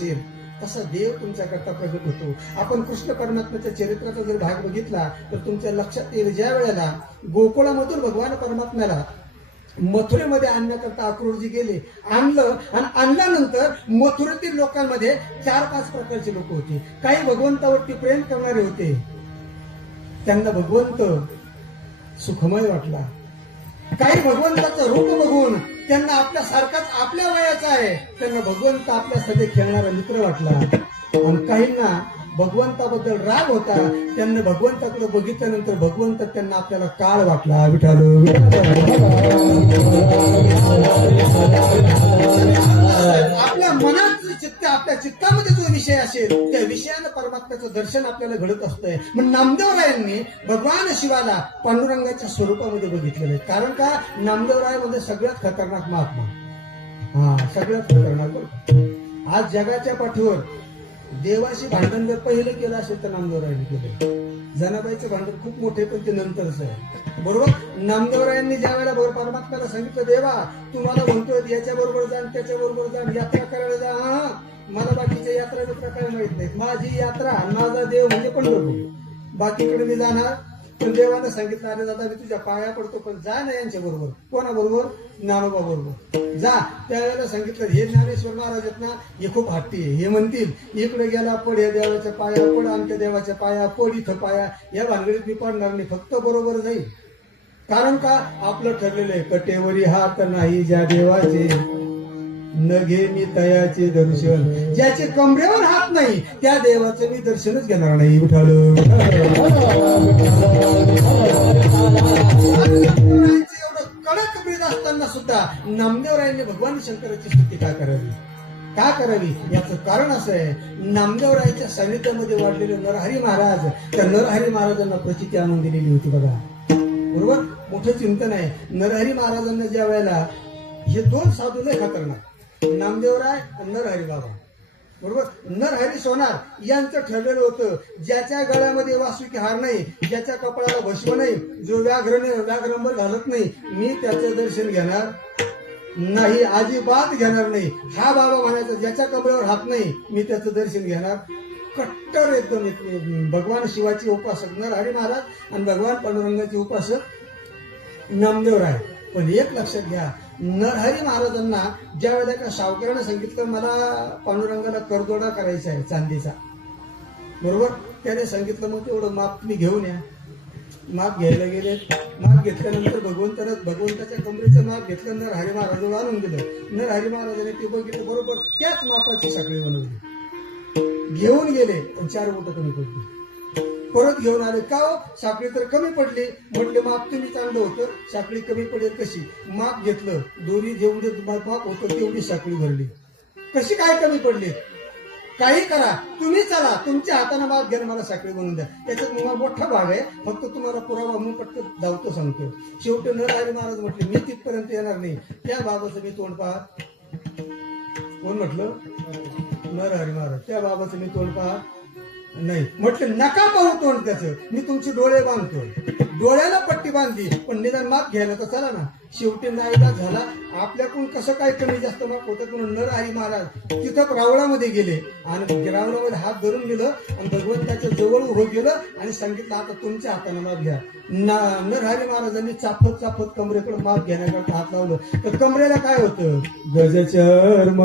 असेल तसा देव तुमच्याकरता प्रगट होतो. आपण कृष्ण परमात्म्याच्या चरित्राचा जर भाग बघितला तर तुमच्या लक्षात येईल, ज्या वेळेला गोकुळामधून भगवान परमात्म्याला मथुरेमध्ये आणण्याकरता अक्रूरजी गेले, आणलं आणि आणल्यानंतर मथुरेतील लोकांमध्ये 4-5 प्रकारचे लोक होते. काही भगवंतावरती प्रेम करणारे होते, त्यांना भगवंत सुखमय वाटला. काही भगवंताचं रूप बघून त्यांना आपल्यासारखाच आपल्या वयाचा आहे, त्यांना भगवंत आपल्या सगळे खेळणारा मित्र वाटला. आणि काहींना भगवंताबद्दल राग होता, त्यांना भगवंताकडे बघितल्यानंतर भगवंत त्यांना आपल्याला काळ वाटला. विठालो आपल्या मनात चित्त, आपल्या चित्तामध्ये जो विषय असेल त्या विषयानं परमात्म्याचं दर्शन आपल्याला घडत असतंय. मग नामदेवरायांनी भगवान शिवाला पांडुरंगाच्या स्वरूपामध्ये बघितलेलं आहे. कारण का, नामदेवरायामध्ये सगळ्यात खतरनाक महात्मा, सगळ्यात खतरनाक. आज जगाच्या पाठीवर देवाशी भांडण जर पहिलं केलं असेल तर नामदेवरायांनी केलं. जनाबाईचं भांडण खूप मोठे, पण ते नंतरच आहे. बरोबर, नामदेवरायांनी ज्या वेळेला परमात्म्याला सांगितलं, देवा तुम्हाला म्हणतोय याच्या बरोबर जा, त्याच्या बरोबर जा, यात्रा करायला जा, मला बाकीच्या यात्रा काय माहित नाहीत, माझी यात्रा, माझा देव म्हणजे पंढरपूर, बाकीकडे मी जाणार. पण देवानं सांगितलं, अरे दादा मी तुझ्या पाया पडतो, पण जा ना यांच्या बरोबर. कोणाबरोबर? ज्ञानोबा बरोबर जा. त्यावेळेला सांगितलं, हे ज्ञानेश्वर महाराज आहेत ना, हे खूप हट्टी आहे, हे म्हणतील इकडे गेला पड, या देवाच्या पाया पड, आमच्या देवाच्या पाया पड, इथं पाया, या भानगडीत मी पडणार नाही, फक्त बरोबर जाईल. कारण का, आपलं ठरलेलं आहे, कटेवरी हात नाही ज्या देवाचे, न घे मी तयाचे दर्शन, ज्याचे कमरेवर हात नाही त्या देवाचं मी दर्शनच घेणार नाही. विठालो कडक ब्रीद असताना सुद्धा नामदेवरायांनी भगवान शंकराची स्तुती का करावी, याचं कारण असं आहे, नामदेवरायांच्या सानिध्यामध्ये वाढलेले नरहरी महाराज, त्या नरहरी महाराजांना प्रचिती आणून दिलेली होती. बघा, बरोबर, मोठं चिंतन आहे. नरहरी महाराजांना ज्या वेळेला हे 2 साधू लय खतरनाक, नामदेवराय आणि नरहरी बाबा, बरोबर, नरहरी सोनार यांचं ठरलेलं होतं, ज्याच्या गळ्यामध्ये वासुकी हार नाही, ज्याच्या कपाळाला भस्म नाही, जो व्याघ्रंबर घालत नाही, मी त्याचं दर्शन घेणार नाही, अजिबात घेणार नाही. हा बाबा म्हणायचा, ज्याच्या कमरेवर हात नाही मी त्याचं दर्शन घेणार. कट्टर एकदम भगवान शिवाचे उपासक नरहरी महाराज आणि भगवान पांडुरंगाचे उपासक नामदेवराय. पण एक लक्षात घ्या, नरहरी महाराजांना ज्या वेळेला एका सावकाराने सांगितलं, मला पांडुरंगाला करदोडा करायचा आहे चांदीचा, बरोबर, त्याने सांगितलं, मग तेवढं माप तुम्ही घेऊन या. माप घ्यायला गेले, माप घेतल्यानंतर भगवंताच्या कमरेचं माप घेतलं, नरहरी महाराजांना आणून दिलं. नरहरी महाराजांनी ते बघितलं, बरोबर त्याच मापाची साखळी बनवली, घेऊन गेले, 4 बोटं कमी पडली. परत घेऊन आले, का हो साखळी तर कमी पडली. म्हटले, माप तुम्ही चांगलं होतं, साखळी कमी पडेल कशी? माप घेतलं, दोरी जेवढे माप होतं तेवढी साखळी भरली. कशी काय कमी पडली? काही करा, तुम्ही चला, तुमच्या हाताने माप घ्या, मला साखळी बनवून द्या. त्याच्यात मोठा भाग आहे, फक्त तुम्हाला पुरावा म्हणून पटकन धावतो सांगतो. शेवटी नरहरी महाराज म्हटले, मी तिथपर्यंत येणार नाही, त्या बाबाचं मी तोंड पाहत. कोण म्हटलं? नरहरी महाराज. त्या बाबाचं मी तोंड पाहत नाही. म्हटलं, नका पाहू तोंड त्याचं, मी तुमचे डोळे बांधतो. डोळ्याला पट्टी बांधली, पण निदान माप घ्यायला तर चला ना. शेवटी नाईलाज झाला, आपल्याकडून कसं काय कमी जास्त माप होतं म्हणून नरहरी महाराज तिथं रावळामध्ये गेले आणि रावळामध्ये हात धरून गेलं आणि भगवंताच्या जवळ उभं गेलं आणि सांगितलं, आता तुमच्या हाताने माप घ्या. नरहरी महाराजांनी चाफत कमरेकडे माप घेण्याकरता हात लावलं, तर कमरेला काय होतं? गजचर्म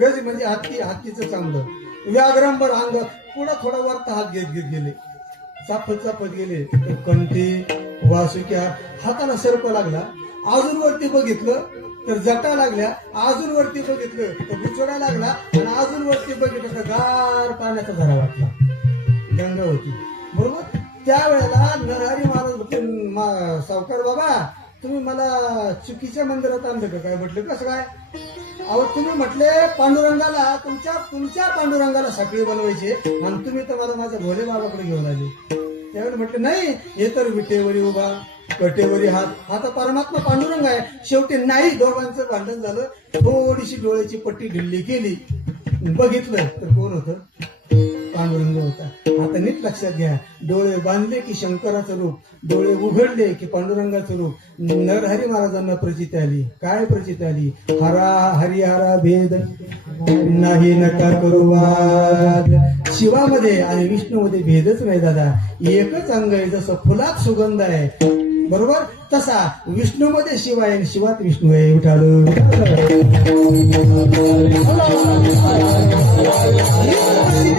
गज म्हणजे हत्तीचं चांगलं व्याघ्रंबर अंग, पुढे थोडा वरता हात घेत गेले, चापत गेले. कंठी वासुक्या हाताला सर्प लागला. अजून वरती बघितलं तर जटा लागल्या, अजून वरती बघितलं तर बुचोडा लागला, आणि अजून वरती बघितलं तर गार पाण्याचा झरा वाटला, गंगा होती. बरोबर. त्यावेळेला नरहरी महाराज म्हटले, सावकार बाबा तुम्ही मला चुकीच्या मंदिरात आणलं का काय? म्हटलं कसं काय? अहो तुम्ही म्हटले पांडुरंगाला, तुमच्या पांडुरंगाला साखळी बनवायची, आणि तुम्ही तर मला माझ्या भोले बाबाकडे घेऊन आले. त्यावेळेला म्हटलं नाही, हे तर विटेवरी उभा, कटेवरी हात, हा तर परमात्मा पांडुरंग आहे. शेवटी नाही, दोघांचं भांडण झालं, थोडीशी डोळ्याची पट्टी ढिल्ली केली, बघितलं तर कोण होतं? पांडुरंग होता. आता नीट लक्षात घ्या, डोळे बांधले की शंकराचं रूप, डोळे उघडले की पांडुरंगाचं रूप. नरहरी महाराजांना प्रचिती आली. काय प्रचिती आली? हरा हरिहरा भेद नाही नका करू वाद. शिवामध्ये आणि विष्णूमध्ये भेदच नाही दादा, एकच अंग आहे. जसं फुलात सुगंध आहे, बरोबर, तसा विष्णूमध्ये शिव आहे आणि शिवात विष्णू आहे. उठालो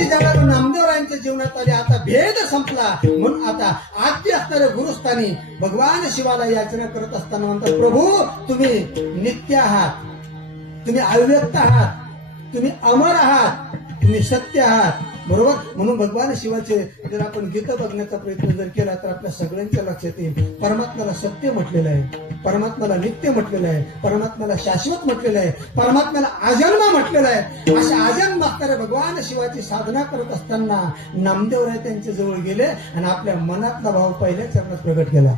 जगाला नामदेवरायांच्या जीवनात आले. आता भेद संपला, म्हणून आता आद्य असणाऱ्या गुरुस्थानी भगवान शिवाला याचना करत असताना म्हणतात, प्रभू तुम्ही नित्य आहात, तुम्ही अव्यक्त आहात, तुम्ही अमर आहात, तुम्ही सत्य आहात. बरोबर. म्हणून भगवान शिवाचे जर आपण गीत बघण्याचा प्रयत्न जर केला तर आपल्या सगळ्यांच्या लक्षात येईल, परमात्म्याला सत्य म्हटलेलं आहे, परमात्म्याला नित्य म्हटलेलं आहे, परमात्म्याला शाश्वत म्हटलेलं आहे, परमात्म्याला अजन्म म्हटलेलं आहे. अशा अजन्म असणाऱ्या भगवान शिवाची साधना करत असताना नामदेवराय त्यांच्या जवळ गेले आणि आपल्या मनातला भाव पहिल्या चरणात प्रगट केला.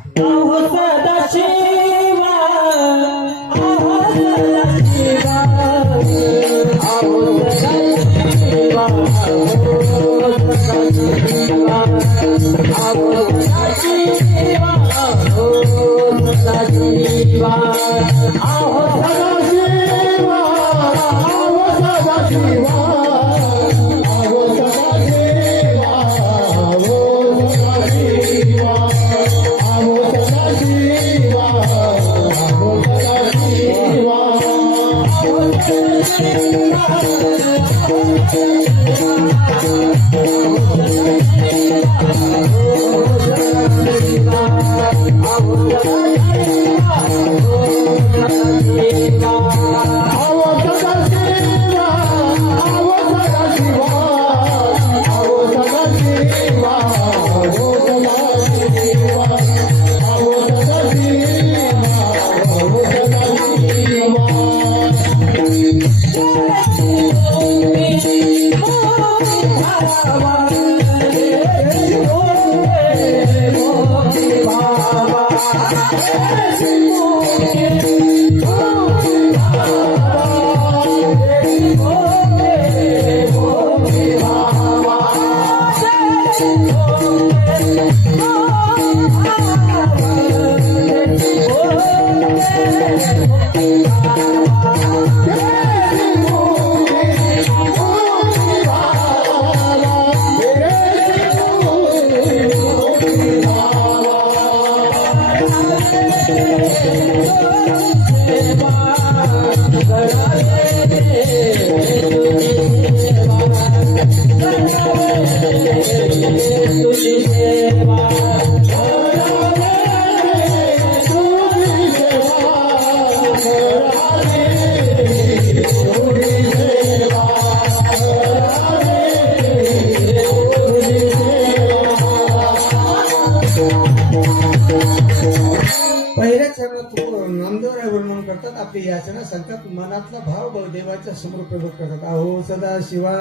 नामदेवराय वर्णन करतात, आपली याचना सांगतात, मनातला भाव देवाच्या समोर प्रगट करतात. अहो सदा शिवा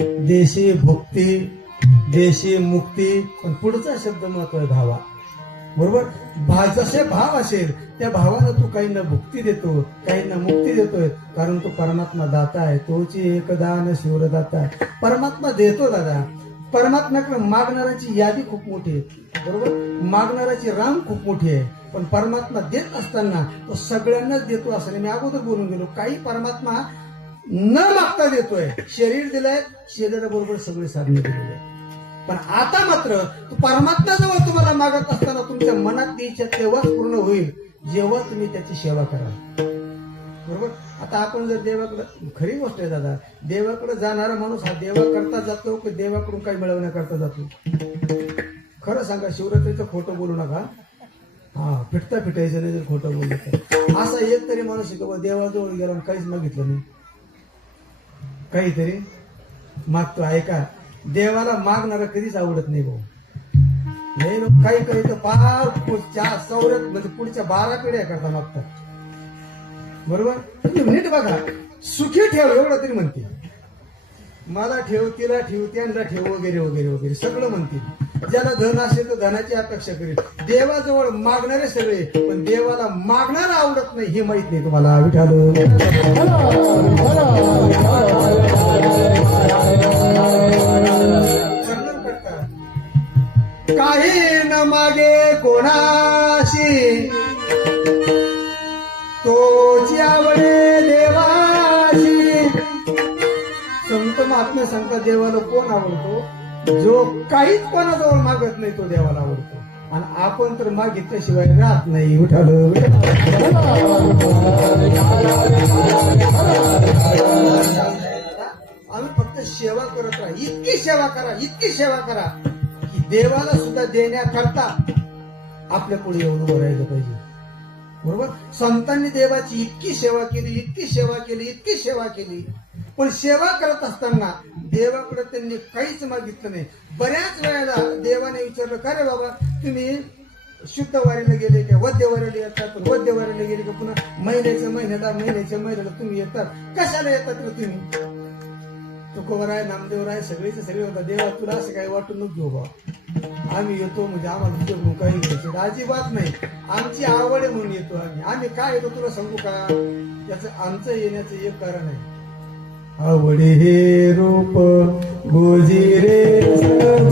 देशी भक्ती, देशी मुक्ती. पण पुढचा शब्द महत्व आहे भावा. बरोबर. जसे भाव असेल त्या भावानं तू काहींना भुक्ती देतो, काहींना मुक्ती देतोय, कारण तो परमात्मा दाता आहे. तोची एकदान शिवरदाता आहे. परमात्मा देतो दादा. परमात्म्याकडे मागणाऱ्याची यादी खूप मोठी आहे. बरोबर. मागणाऱ्याची रांग खूप मोठी आहे. पण परमात्मा देत असताना तो सगळ्यांनाच देतो असं नाही. मी अगोदर बोलून गेलो, काही परमात्मा न मागता देतोय. शरीर दिलंय, शरीराबरोबर सगळे साधने दिलेले आहे. पण आता मात्र परमात्म्याजवळ तुम्हाला मागत असताना तुमच्या मनात इच्छा तेव्हाच पूर्ण होईल जेव्हा तुम्ही त्याची सेवा कराल. बरोबर. आता आपण जर देवाकडे, खरी गोष्ट आहे दादा, देवाकडे जाणारा माणूस हा देवा करता जातो की देवाकडून काही मिळवण्याकरता जातो? खरं सांगा, शिवरात्रीचं खोटं बोलू नका. हा फिटता फिटायचं नाही जर खोटं बोललं तर. असा एक तरी माणूस आहे की बाबा देवाजवळ गेला आणि काहीच मागितलं नाही, काहीतरी मागतो. ऐका, देवाला मागणारा कधीच आवडत नाही भाऊ. हे लोक काही काही तर फार सौरत म्हणजे पुढच्या 12 पिढ्या करता मागतात. बरोबर, तुम्ही नीट बघा. सुखी ठेव एवढं तरी म्हणते, मला ठेव, तिला ठेव, त्यांना ठेव, वगैरे वगैरे वगैरे सगळं म्हणते. ज्याला धन असेल तर धनाची अपेक्षा करेल. देवाजवळ मागणारे सगळे, पण देवाला मागणारा आवडत नाही हे माहित नाही तुम्हाला. वर्णन करतात, काही न मागे कोणाशी, तोची आवडे देवाशी. संत महात्मा सांगतात देवाला कोण आवडतो? जो काहीच कोणाजवळ मागत नाही तो देवाला आवडतो. आणि आपण तर मागितल्याशिवाय राहत नाही. उठालं आम्ही फक्त सेवा करत राहा, इतकी सेवा करा, इतकी सेवा करा की देवाला सुद्धा देण्याकरता आपल्या पुढे येऊन उभं राहिलं पाहिजे. बरोबर, संतांनी देवाची इतकी सेवा केली, इतकी सेवा केली, इतकी सेवा केली, पण सेवा करत असताना देवाकडे त्यांनी काहीच मागितलं नाही. बऱ्याच वेळेला देवाने विचारलं, का रे बाबा तुम्ही शुद्ध वारीला गेले का, वद्य वारीला येतात, पण वद्य वारीला गेले का पुन्हा महिन्याच्या महिन्याला तुम्ही येतात, कशाला येतात रे तुम्ही? तुकोबराय, नामदेवराय, सगळेचे सगळे होता. देवा तुला असं काही वाटून नको घेऊ बा, आम्ही येतो म्हणजे आम्हाला तुझ्या म्हणून काही घ्यायचं अजिबात नाही, आमची आवड आहे म्हणून येतो आम्ही काय येतो तुला सांगू का? याचं आमचं येण्याचं एक कारण आहे. आवडे हे रूप गोजिरे सगुण,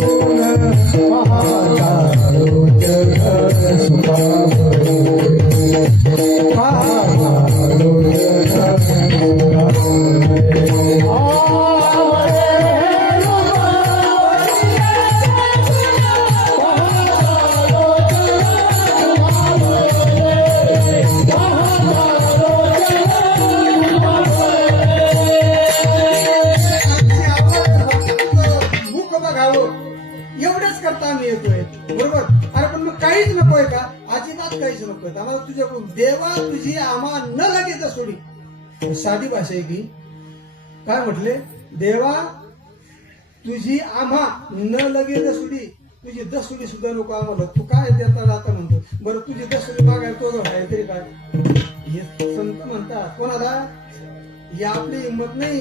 एवढंच करता आम्ही येतोय. बरोबर, अरे पण मग काहीच नकोय का? अजिबात काहीच नकोय आम्हाला तुझ्याकडून. देवा तुझी आम्हा न लगेच सोडी. साधी भाषा आहे की काय म्हटले? देवा तुझी आम्हा न लगेच सोडी, तुझी दसुडी सुद्धा नको आम्हाला. तू काय देता आता म्हणतो. बरं तुझी दसुडी मागायला तो आहे तरी काय? हे संत म्हणतात. कोणाला? ही आपली हिंमत नाही.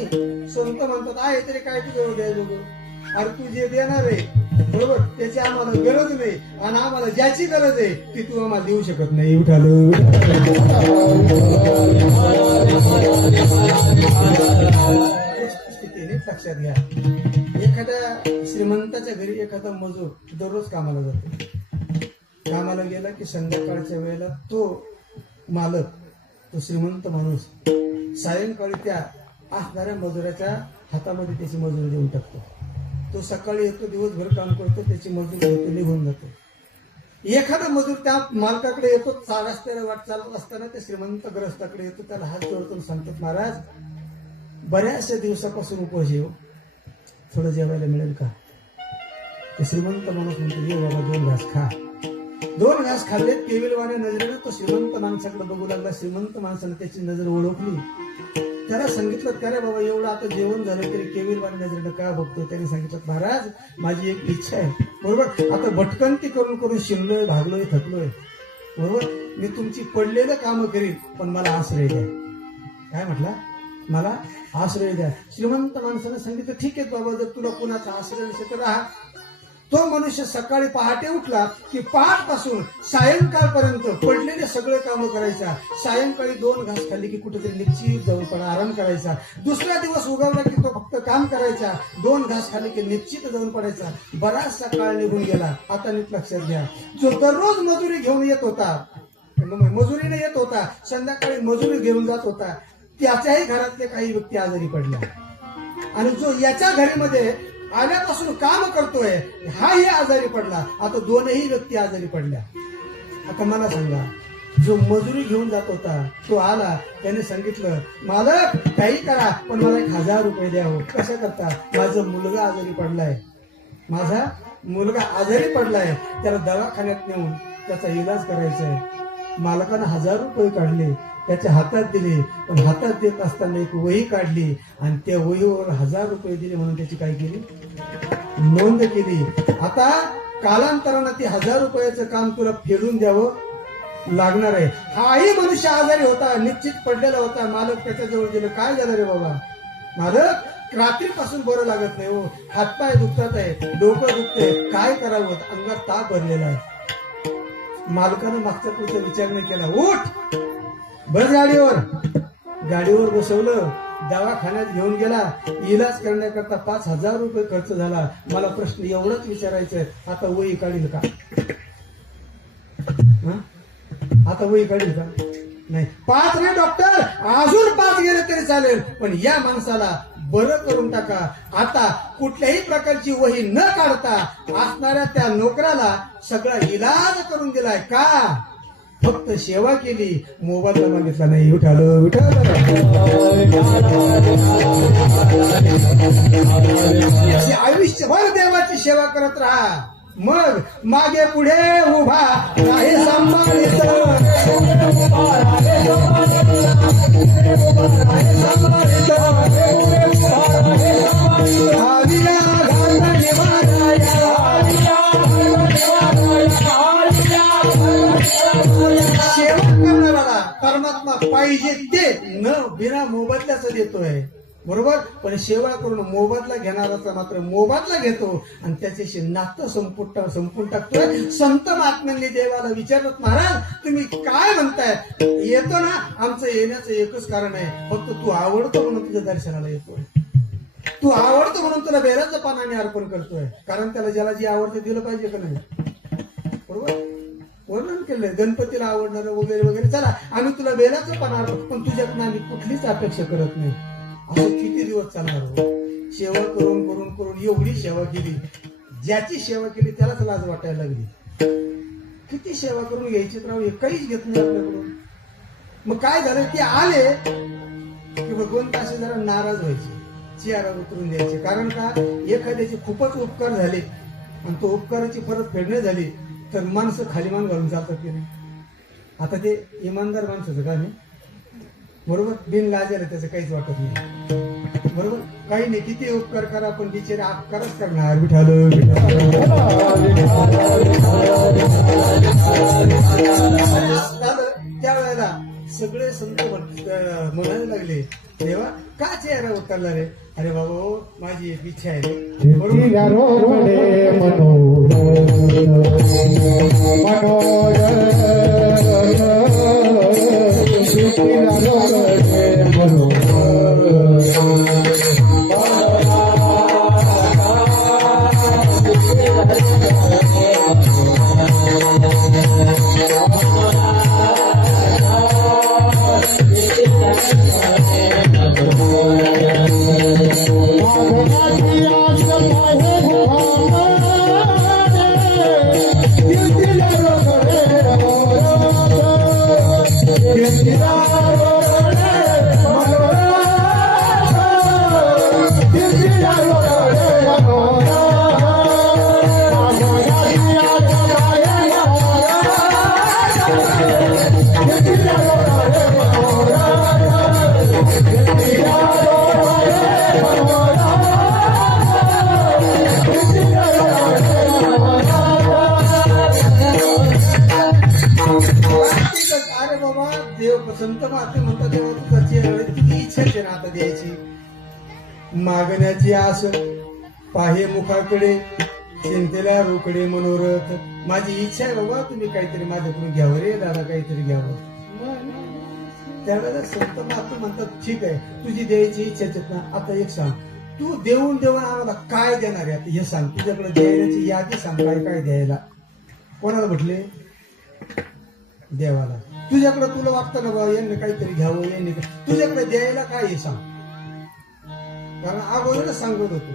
संत म्हणतात आहे तरी काय तुझं द्यायचं? अरे तू जे देणार आहे बरोबर त्याची आम्हाला गरज नाही, आणि आम्हाला ज्याची गरज आहे ती तू आम्हाला देऊ शकत नाही. उठालो स्थितीने लक्षात घ्या. एखाद्या श्रीमंताच्या घरी एखादा मजूर दररोज कामाला जातो. कामाला गेला की संध्याकाळच्या वेळेला तो मालक, तो श्रीमंत माणूस सायंकाळी त्या असणाऱ्या मजुराच्या हातामध्ये त्याची मजुरी देऊन टाकतो. तो सकाळी येतो, दिवसभर काम करतो, त्याची मजुरी होते, निघून जातो. एखादा मजूर त्या मालकाकडे येतो, रस्त्याला वाट चालत असताना त्या श्रीमंत ग्रस्ताकडे येतो, त्याला हात जोडतो, सांगतात महाराज बऱ्याचशा दिवसापासून उपवास येऊ, थोडं जेवायला मिळेल का? ते श्रीमंत माणूस म्हणतो ये बाबा 2 घास खा. 2 घास खाल्ले. केविलवाण्या नजरेनं तो श्रीमंत माणसाकडे बघू लागला. श्रीमंत माणसाने त्याची नजर ओळखली. त्याला सांगितलं का रे बाबा एवढं आता जेवण झालं तरी केविलवाण्या नजरेनं का बघतो? त्याने सांगितलं महाराज माझी एक इच्छा आहे. बरोबर, आता भटकंती करून करून शिरलोय, भागलोय, थकलोय. बरोबर, मी तुमची पडलेलं कामं करीन, पण मला आश्रय द्या. काय म्हटला? मला आश्रय द्या. श्रीमंत माणसाने सांगितलं ठीक आहे बाबा, जर तुला कुणाचा आश्रय नसेल तर राहा. तो मनुष्य सकाळी पहाटे उठला की पहाटपासून सायंकाळपर्यंत पडलेले सगळे कामं करायचा. सायंकाळी 2 घास खाल्ली की कुठेतरी निश्चित जाऊन पण आराम करायचा. दुसरा दिवस उगवला की तो फक्त काम करायचा. 2 घास खाल्ली की निश्चित जाऊन पडायचा. बराचसा काळ निघून गेला. आता नीट लक्षात घ्या, जो दररोज मजुरी घेऊन येत होता, मजुरीने येत होता, संध्याकाळी मजुरी घेऊन जात होता, त्याच्याही घरातले काही व्यक्ती आजारी पडल्या. आणि जो याच्या घरीमध्ये आल्यापासून काम करतोय हाही आजारी पडला. आता 2ही व्यक्ती आजारी पडल्या. आता मला सांगा, जो मजुरी घेऊन जात होता तो आला, त्याने सांगितलं मालक काही करा पण मला 1000 रुपये द्यावं. कशा करता? माझा मुलगा आजारी पडलाय, माझा मुलगा आजारी पडलाय, त्याला दवाखान्यात नेऊन त्याचा इलाज करायचा आहे. मालकानं 1000 रुपये काढले, त्याच्या हातात दिले, पण हातात देत असताना एक वही काढली आणि त्या वहीवर 1000 रुपये दिले म्हणून त्याची काय केली, नोंद केली. आता कालांतरानं ते 1000 रुपयाचं काम तुला फेडून द्यावं लागणार आहे. हाही मनुष्य आजारी होता, निश्चित पडलेला होता. मालक त्याच्याजवळ गेलं, काय झालं रे बाबा? मालक, रात्रीपासून बरं लागत नाही हो, हातपाय दुखतात आहे, डोकं दुखतंय, काय करावं, अंगात ताप भरलेला आहे. मालकानं मागचा पुढचा विचार नाही केला. उठ, बस गाडीवर बसवलं, दवाखान्यात घेऊन गेला. इलाज करण्याकरता 5000 रुपये खर्च झाला. मला प्रश्न एवढंच विचारायचं आहे, आता वही काढील का? आता वही काढील का? नाही. 5 नाही डॉक्टर, अजून 5 गेले तरी चालेल, पण या माणसाला बरं करून टाका. आता कुठल्याही प्रकारची वही न काढता असणाऱ्या त्या नोकराला सगळा इलाज करून दिलाय. का? फक्त सेवा केली, मोबाईलला मागितला नाही. विठालं विठालं आयुष्यभर देवाची सेवा करत राहा. मग मागे पुढे उभा नाही सांभाळित, सेवा करणारा परमात्मा पाहिजे ते न बिना मोबदल्याचं देतोय, बरोबर. पण सेवा करून मोबदला घेणाराचा मात्र मोबदला घेतो आणि त्याच्याशी नातं संपून टाकतोय. संत महात्म्यांनी देवाला विचारत, महाराज तुम्ही काय म्हणताय? येतो ना, आमचं येण्याचं एकच कारण आहे, फक्त तू आवडतो म्हणून तुझ्या दर्शनाला येतोय. तू आवडतो म्हणून तुला बेलाचं पानाने अर्पण करतोय. कारण त्याला ज्याला जी आवडते दिलं पाहिजे का नाही, बरोबर. वर्णन केलंय गणपतीला आवडणारं वगैरे वगैरे. चला, आम्ही तुला बेलाचं पान अर्पण, पण तुझ्याकडनं आम्ही कुठलीच अपेक्षा करत नाही. असं किती दिवस चालणार हो? सेवा करून करून करून एवढी सेवा केली, ज्याची सेवा केली त्यालाच लाज वाटायला लागली. किती सेवा करून घ्यायची तर काहीच घेत नाही आपल्याकडून. मग काय झालं, ते आले की भगवंत असे जरा नाराज व्हायचे, चियारा उतरून द्यायचे. कारण का? एखाद्याचे खूपच उपकार झाले आणि तो उपकाराची परत फेडणे झाली तर माणसं खाली मान घालून जातात की नाही. आता ते इमानदार माणसाचं काम आहे, बरोबर. बिन लाजायला त्याचं काहीच वाटत नाही, बरोबर. काही नाही, किती उपकार करा पण बिचारे अपकारच करणार. विठालं त्या वेळेला सगळे संत म्हणायला लागले, देवा का चेहरा उतरला रे? अरे बाबा, माझी एक इच्छा आहे, संत महात्मे म्हणतात, देवा तुझा चेहरा, तुझी इच्छा आहे ना आता द्यायची. मागण्याची आस पाहे मुखाकडे, चिंतेला रोकडे मनोरथ. माझी इच्छा आहे बाबा, तुम्ही काहीतरी माझ्याकडून घ्यावं रे दादा, काहीतरी घ्यावं. त्यावेळेला संत महात्मे म्हणतात, ठीक आहे, तुझी द्यायची इच्छाच ना. आता एक सांग, तू देऊन देऊन आम्हाला काय देणार आहे? आता हे सांग, तुझ्याकडे द्यायची यादी सांग, काय काय द्यायला. कोणाला म्हटले? देवाला. तुझ्याकडे तुला वाटतं ना बाबा यांनी काहीतरी घ्यावं, यांनी तुझ्याकडे द्यायला काय हे सांग. कारण अगोदरच सांगत होतो,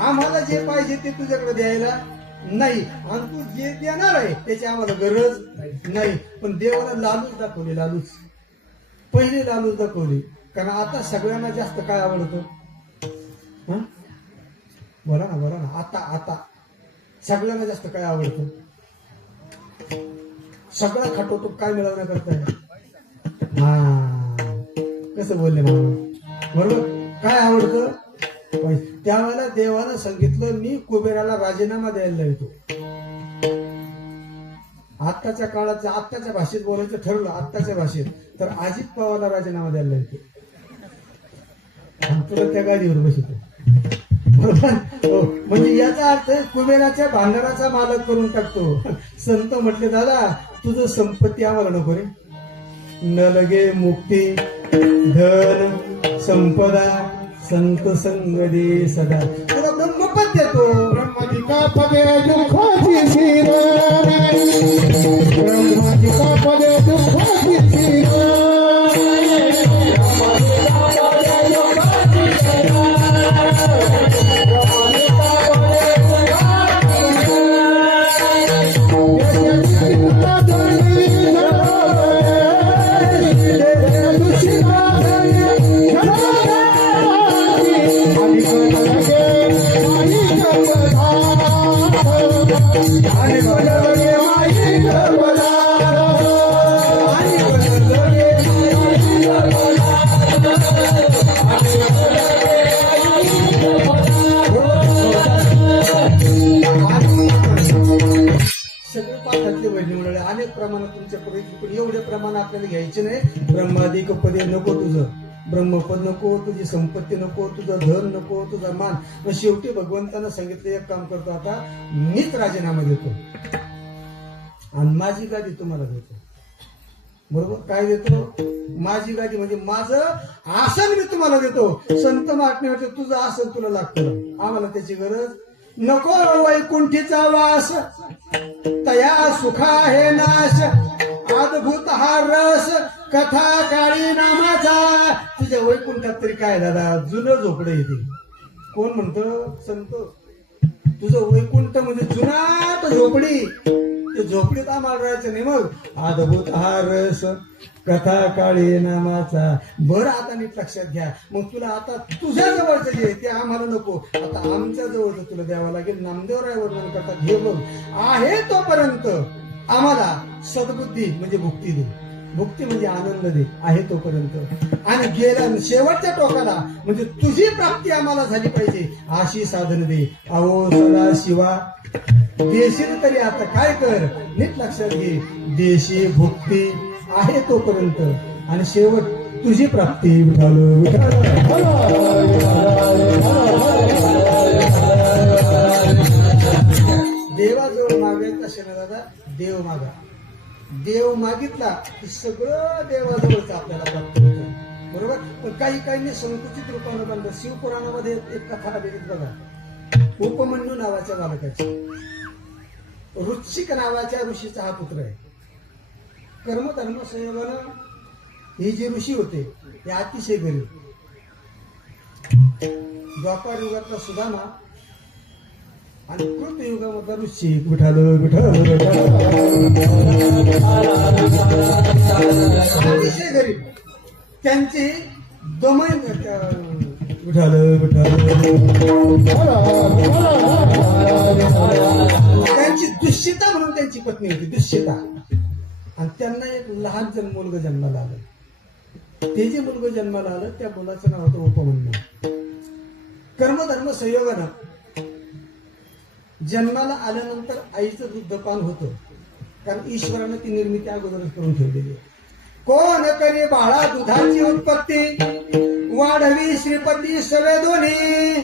आम्हाला जे पाहिजे ते तुझ्याकडे द्यायला नाही, आणि तू जे देणार आहे त्याची आम्हाला गरज नाही. पण देवाला लालूच दाखवली, लालूच. पहिली लालूच दाखवली. कारण आता सगळ्यांना जास्त काय आवडतं? बोला ना, बोला ना. आता सगळ्यांना जास्त काय आवडतं? सगळा खाटोटोप काय मिळवण्याकरता आहे? हा, कसं बोलले मामा, बरोबर. काय आवडतं? त्यावेळेला देवानं सांगितलं मी कुबेराला राजीनामा द्यायला येतो. आत्ताच्या काळात आत्ताच्या भाषेत बोलायचं ठरलं, आत्ताच्या भाषेत, तर अजित पवारला राजीनामा द्यायला येतो. तुला त्या गाडीवर बसतो, बरोबर. म्हणजे याचा अर्थ कुबेराच्या भांडाराचा मालक करून टाकतो. संत म्हटले दादा तुझं संपत्ती आम्हाला नको रे, न लगे मुक्ती धन संपदा संत संग दे सदा, तुला ब्रह्मपद देतो. ब्रह्मदिका पदे दुःखाची शिर, ब्रह्मदिका पदे दुःखाची शिर, सगळे पाठातले वैज्ञ मिळाले अनेक प्रमाणात तुमच्याकडे, पण एवढे प्रमाण आपल्याला घ्यायचे नाही. ब्रह्मादिक पदे नको, तुझं ब्रह्मपद नको, तुझी संपत्ती नको, तुझं धन नको, तुझा मान. मग शेवटी भगवंतानं सांगितलं एक काम करतो, आता मीच राजीनामा देतो आणि माझी गादी तुम्हाला देतो. बरोबर. काय देतो? माझी गादी म्हणजे माझं आसन मी तुम्हाला देतो. संत महात्मे होते तुझं आसन तुला लागतं, आम्हाला त्याची गरज नको. वैकुंठीचा वास तया सुखा हे नाश, अद्भुत हा रस कथा काळी नामाचा. तुझ्या वैकुंठात तरी काय दादा, जुनं झोपडं येते. कोण म्हणतं? संत. तुझं वैकुंठ म्हणजे जुनाट झोपडी, ते झोपडीत आम्हाला राहायचं नाही. मग अद्भुत हा रस कथा काळी नामाचा. बरं आता नीट लक्षात घ्या. मग तुला आता तुझ्या जवळचं जे ते आम्हाला नको, आता आमच्या जवळचं तुला द्यावं लागेल. नामदेवराय वर्णन करतात, हे बघ आहे तोपर्यंत आम्हाला सद्बुद्धी म्हणजे भुक्ती दे, भुक्ती म्हणजे आनंद दे, आहे तोपर्यंत. आणि गेल्या शेवटच्या टोकाला म्हणजे तुझी प्राप्ती आम्हाला झाली पाहिजे अशी साधन दे. अहो सदा शिवा देशील तरी आता काय कर, नीट लक्षात घे. देशी भुक्ती आहे तोपर्यंत आणि शेवट तुझी प्राप्ती. देवाजवळ मागायचं असेल ना दादा, देव मागा. देव मागितला की सगळं देवाजवळच आपल्याला प्राप्त होतं. बरोबर. पण काही काहींनी संकुचित रूपानं बांधलं. शिवपुराणामध्ये एक कथा आलेली बघा, उपमन्यू नावाच्या बालकाची. ऋषिक नावाच्या ऋषीचा हा पुत्र आहे. कर्मधर्म संयोगानं हे जे ऋषी होते ते अतिशय गरीब. द्वापार युगातला सुदामा आणि कृत युगामधला ऋषी विठाल अतिशय गरीब. त्यांची दमन विठाल त्यांची दुष्यता म्हणून त्यांची पत्नी होती, दुष्यता. आणि त्यांना एक लहान मुलगा जन्माला आलं. ते जे मुलगा जन्माला आलं त्या मुलाचं नाव होतं उपमन्यू. कर्मधर्म संयोगानं जन्माला आल्यानंतर आईचं दुग्धपान होतं, कारण ईश्वरानं ती निर्मिती अगोदरच करून ठेवलेली आहे. कोण करी बाळा दुधाची उत्पत्ती, वाढवी श्रीपती सवे दोन्ही.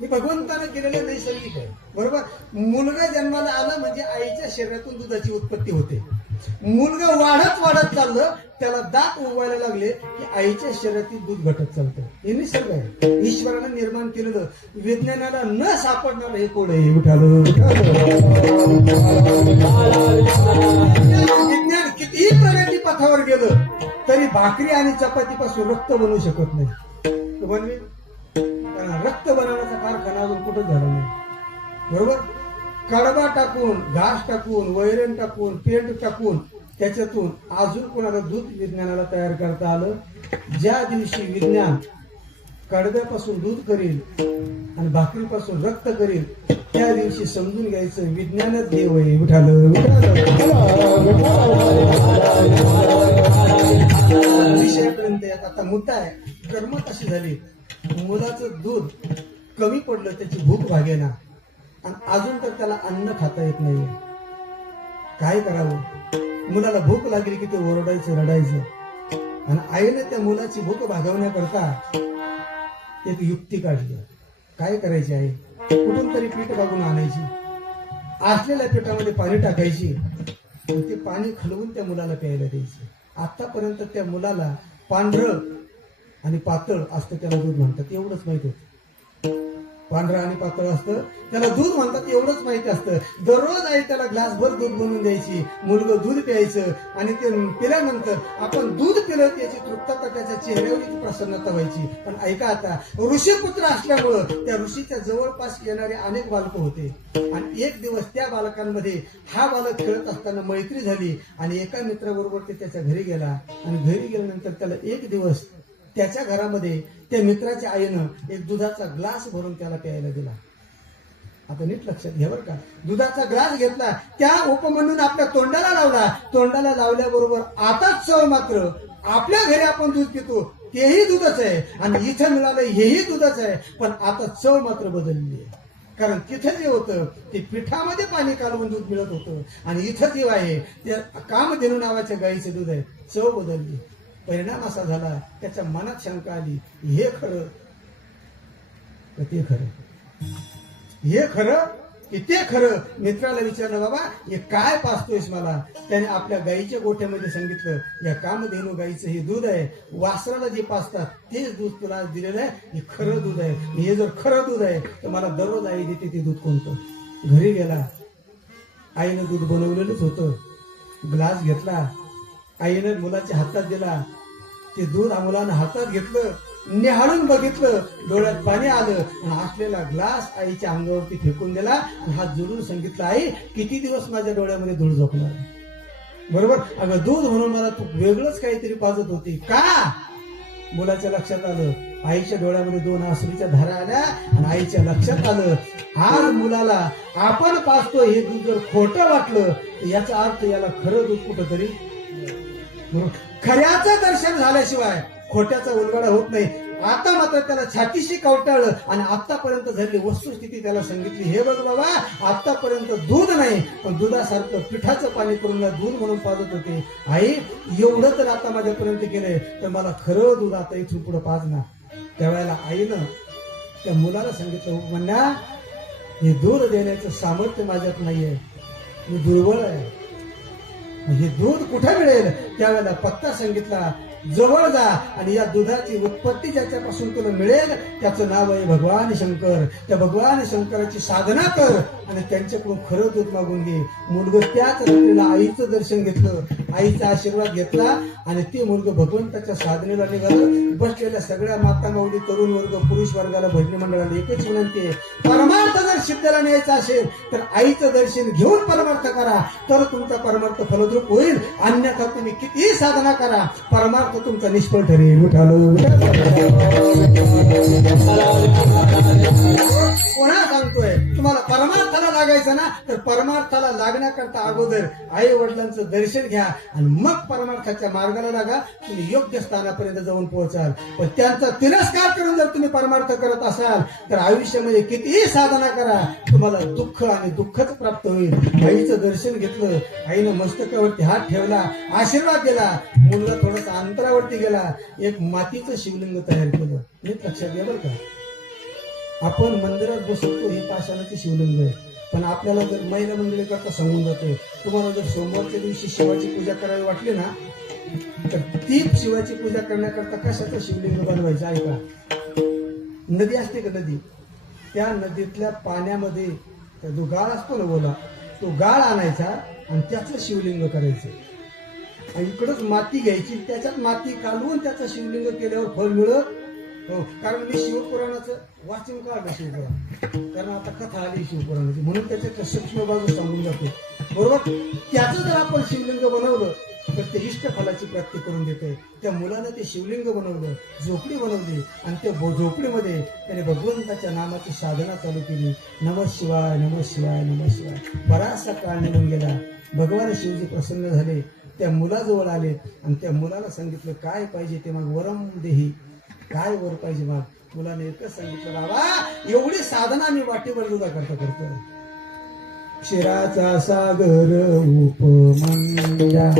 हे भगवंतानं केलेलं नैसर्गिक आहे. बरोबर. मुलगा जन्माला आलं म्हणजे आईच्या शरीरातून दुधाची उत्पत्ती होते. मुलगा वाढत वाढत चाललं, त्याला दात उगवायला लागले की आईच्या शरीरातील दूध घटत चालतं. हे निसर्ग आहे, ईश्वरानं निर्माण केलेलं. विज्ञानाला न सापडणार हे कोण आहे? विज्ञान कितीही प्रगती पथावर गेलं तरी भाकरी आणि चपातीपासून रक्त बनवू शकत नाही. बनवे, कारण रक्त बनवण्याचा कारखाना अजून कुठं झाला नाही. बरोबर. कडबा टाकून, घास टाकून, वैरण टाकून, पेंट टाकून त्याच्यातून अजून कोणाला दूध विज्ञानाला तयार करता आलं. ज्या दिवशी विज्ञान कडब्यापासून दूध करील आणि भाकरीपासून रक्त करील त्या दिवशी समजून घ्यायचं विज्ञानच देव आहे. विठालं विषयापर्यंत येत. आता मुद्दा आहे, गरमत अशी झाली, मुलाचं दूध कमी पडलं, त्याची भूक भागेना आणि अजून तर त्याला अन्न खाता येत नाही. काय करावं? मुलाला भूक लागली की ते ओरडायचं, रडायचं. आणि आईने त्या मुलाची भूक भागवण्याकरता एक युक्ती काढली. काय करायची आहे? कुठून तरी पीठ भागून आणायची, असलेल्या पिठामध्ये पाणी टाकायची आणि ते पाणी खलवून त्या मुलाला प्यायला द्यायचे. आतापर्यंत त्या मुलाला पांढरं आणि पातळ असतं त्याला दूध म्हणतात एवढंच माहित होतं. पांढरं आणि पातळ असतं त्याला दूध म्हणतात एवढंच माहिती असतं. दररोज आई त्याला ग्लासभर दूध बनवून द्यायची, मुलगं दूध प्यायचं आणि ते पिल्यानंतर आपण दूध पिलं त्याची तृप्तता, त्याच्या चेहऱ्यावरची प्रसन्नता व्हायची. पण ऐका, आता ऋषीपुत्र असल्यामुळं त्या ऋषीच्या जवळपास येणारे अनेक बालकं होते आणि एक दिवस त्या बालकांमध्ये हा बालक खेळत असताना मैत्री झाली आणि एका मित्राबरोबर ते त्याच्या घरी गेला आणि घरी गेल्यानंतर त्याला एक दिवस त्याच्या घरामध्ये त्या मित्राच्या आईनं एक दुधाचा ग्लास भरून त्याला प्यायला दिला. आता नीट लक्षात घ्या बरं का, दुधाचा ग्लास घेतला, त्या उपमन्यून आपल्या तोंडाला लावला. तोंडाला लावल्याबरोबर आता चव मात्र आपल्या घरी आपण दूध पितो तेही दूधच आहे आणि इथं मिळालं हेही दूधच आहे, पण आता चव मात्र बदलली आहे. कारण तिथं जे होतं ते पिठामध्ये पाणी कालवून दूध मिळत होतं आणि इथं जे आहे ते कामधेनू नावाच्या गाईचं दूध आहे. चव बदलली. परिणाम असा झाला, त्याच्या मनात शंका आली, हे खरं का ते खरं? हे खरं की ते खरं? मित्राला विचारलं, बाबा हे काय पाचतोयस मला? त्याने आपल्या गाईच्या गोठ्यामध्ये सांगितलं, या कामधेनू गाईचं हे दूध आहे, वासराला जे पाचतात तेच दूध तुला दिलेलं आहे, हे खरं दूध आहे. हे जर खरं दूध आहे तर मला दररोज आई देते ते दूध कोणतं? घरी गेला, आईनं दूध बनवलेलंच होतं. ग्लास घेतला, आईनं मुलाच्या हातात दिला. ते दूध मुलानं हातात घेतलं, निहाळून बघितलं, डोळ्यात पाणी आलं आणि असलेला ग्लास आईच्या अंगावरती फेकून दिला आणि हात जोडून सांगितलं, आई किती दिवस माझ्या डोळ्यामध्ये धूळ झोपणार? बरोबर? अगं दूध म्हणून मला तू वेगळंच काहीतरी पाजत होती का? मुलाच्या लक्षात आलं, आईच्या डोळ्यामध्ये दोन आसरीच्या धारा आल्या आणि आईच्या लक्षात आलं, आज मुलाला आपण पाजतो हे दूध जर खोटं वाटलं तर याचा अर्थ याला खरं दूध कुठंतरी. खऱ्याचं दर्शन झाल्याशिवाय खोट्याचा उलगडा होत नाही. आता मात्र त्याला छातीशी कवटाळलं आणि आतापर्यंत झालेली वस्तुस्थिती त्याला सांगितली, हे बघ बाबा, आतापर्यंत दूध नाही पण दुधासारखं पिठाचं पाणी करून दूध म्हणून पाजत होते. आई एवढं तर आता माझ्यापर्यंत केलंय तर मला खरं दूध आता इथून पुढे पाजणार. त्यावेळेला आईनं त्या मुलाला सांगितलं, म्हणा हे दूध देण्याचं सामर्थ्य माझ्यात नाहीये, मी दुर्बळ आहे. हे दूध कुठे मिळेल? त्यावेळेला पत्ता सांगितला, जवळ जा आणि या दुधाची उत्पत्ती ज्याच्यापासून तुला मिळेल त्याचं नाव आहे भगवान शंकर. त्या भगवान शंकराची साधना कर आणि त्यांच्याकडून खरं दूध मागून घे. मुलगं त्याच रात्रीला आईचं दर्शन घेतलं, आईचा आशीर्वाद घेतला आणि ते मुलगं भगवंताच्या साधनेला निघालं. बसलेल्या सगळ्या माता माऊली, तरुण वर्ग, पुरुष वर्गाला, भजनी मंडळाला एकच विनंती आहे, परमार्थ जर सिद्धीला न्यायचा असेल तर आईचं दर्शन घेऊन परमार्थ करा, तर तुमचा परमार्थ फलद्रूप होईल. अन्यथा तुम्ही कितीही साधना करा, परमार्थ तुमचा निष्फळ ठरेल. कोणा सांगतोय तुम्हाला परमार्थाला लागायचं ना, तर परमार्थाला लागण्याकरता अगोदर आई वडिलांचं दर्शन घ्या आणि मग परमार्थाच्या मार्गाला लागा. तुम्ही योग्य स्थानापर्यंत जाऊन पोहोचाल. पण त्यांचा तिरस्कार करून जर तुम्ही परमार्थ करत असाल तर आयुष्यामध्ये कितीही साधना करा, तुम्हाला दुःख आणि दुःखच प्राप्त होईल. आईचं दर्शन घेतलं, आईनं मस्तकावरती हात ठेवला, आशीर्वाद दिला. मुलगा थोडासा अंतरावरती गेला, एक मातीचं शिवलिंग तयार केलं. नीट लक्षात घ्या बरं का, आपण मंदिरात बसवतो हे पाषाणाचे शिवलिंग आहे, पण आपल्याला जर महिला मंडळी करता सांगून जातोय, तुम्हाला जर सोमवारच्या दिवशी शिवाची पूजा करावी वाटली ना तर ती शिवाची पूजा करण्याकरता कशाचं शिवलिंग बनवायचं आहे का? नदी असते का नदी, त्या नदीतल्या पाण्यामध्ये जो गाळ असतो ना ओला, तो गाळ आणायचा आणि त्याचं शिवलिंग करायचं. आणि इकडंच माती घ्यायची, त्याच्यात माती कालवून त्याचं शिवलिंग केल्यावर फळ मिळत. हो, कारण मी शिवपुराणाचं वाचन काढलं, शिवपुराण, कारण आता कथा आली शिवपुराणाची, म्हणून त्याच्यातल्या सूक्ष्म बाजू सांगून जाते. बरोबर? त्याचं जर आपण शिवलिंग बनवलं प्रत्येक इष्ट फलाची प्राप्ती करून देते. त्या मुलानं ते शिवलिंग बनवलं, झोपडी बनवली आणि त्या झोपडीमध्ये त्याने भगवंताच्या नामाची साधना चालू केली. नमः शिवाय, नमः शिवाय, नमः शिवाय. बराचसा काळ निघून गेला. भगवान शिवजी प्रसन्न झाले, त्या मुलाजवळ आले आणि त्या मुलाला सांगितलं काय पाहिजे ते. मग वरम देही, काय वर पाहिजे. मग मुलाने एकच सांगितलं, बाबा एवढी साधना मी वाटेवर सुद्धा करतो. क्षीराचा सागर उपमंडा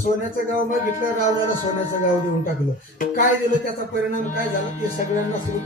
सोन्याचं गाव मागितलं, रावणाला सोन्याचं गाव देऊन टाकलं. काय दिलं, त्याचा परिणाम काय झाला ते सगळ्यांना सुरू